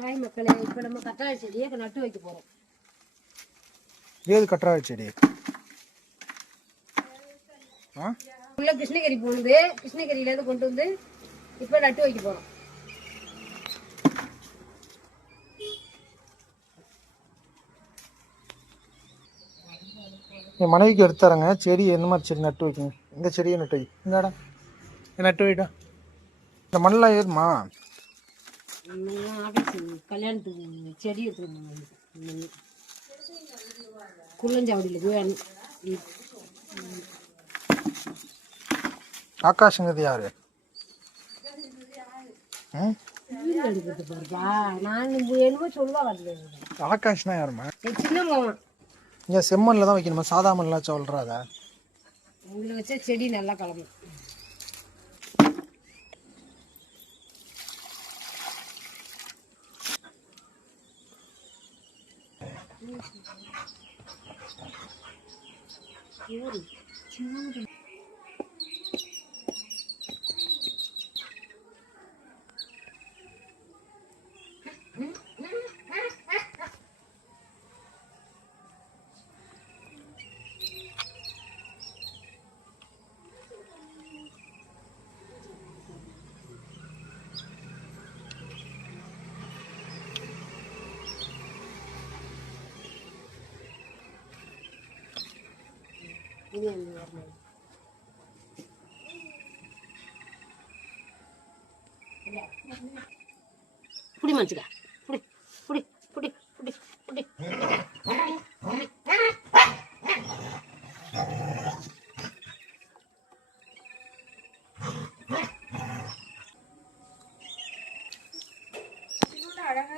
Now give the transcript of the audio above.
Hi மக்களே, இப்போ நம்ம கற்றாழை செடியை நட்டு வைக்க போகிறோம். ஏது கற்றாழை செடி? உள்ள கிருஷ்ணகிரி போனது, கிருஷ்ணகிரியிலேருந்து கொண்டு வந்து இப்போ நட்டு வைக்க போகிறோம். என் மனைவிக்கு எடுத்துறேங்க. செடி எந்த மாதிரி செடி நட்டு வைக்கணும்? இந்த செடியை நட்டு வை. இந்த இடம் நட்டு வைடா. இந்த மண்ணெலாம் ஏறுமா? கல்யாணத்துக்கு செடி எடுத்துக்கணும். குள்ளஞ்சாவடியில் போய் ஆகாஷ்ங்கிறது யாரு? நான் என்னமோ சொல்லுவாங்க. ஆகாஷ்னா யாருமா? சின்ன மாவன். இங்கே செம்மண்ணில் தான் வைக்கணுமா? சாதா மண்ணில் சொல்கிறாத. உங்களை வச்சா செடி நல்லா கிளம்பும். புடி மனுச்சுக்க, புடி புடி புடி புடி புடி. அழகா